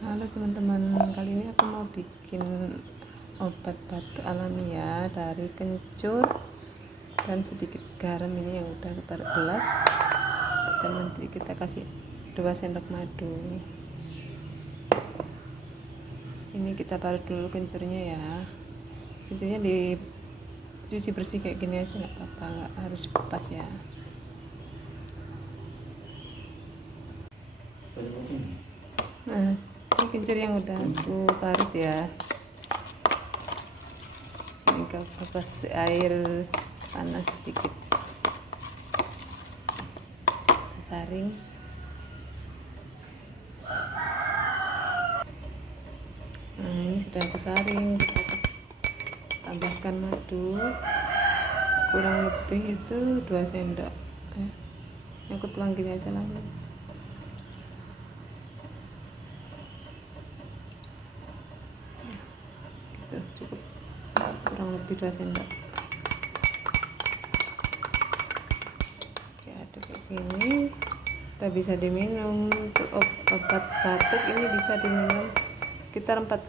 Halo teman-teman, kali ini aku mau bikin obat batuk alami ya, dari kencur dan sedikit garam ini yang udah kita taruh gelas, dan nanti kita kasih 2 sendok madu. Ini kita parut dulu kencurnya ya. Kencurnya dicuci bersih kayak gini aja, nggak apa-apa, nggak harus dikupas ya. Nah, ini kencur yang udah aku parut ya. Ini kasih air panas sedikit, saring. Nah, ini sudah aku saring, kita tambahkan madu kurang lebih itu 2 sendok. Aku tuang gini aja langsung. Gitu, cukup, kurang lebih 2 sendok. Oke, aduk kayak gini udah bisa diminum. Untuk obat batuk ini bisa diminum sekitar 4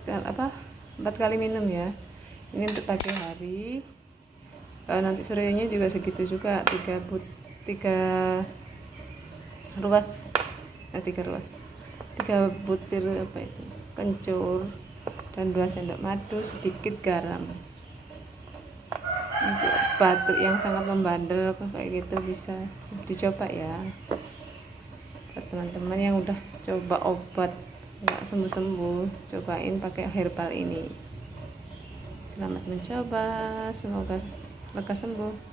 kali minum ya. Ini untuk pagi hari. Nanti sorenya juga segitu juga, 3 ruas 3 butir apa itu kencur dan 2 sendok madu, sedikit garam. Untuk batuk yang sangat membandel kayak gitu bisa dicoba ya. Buat teman-teman yang udah coba obat nggak sembuh-sembuh, cobain pakai herbal ini. Selamat mencoba, semoga lekas sembuh.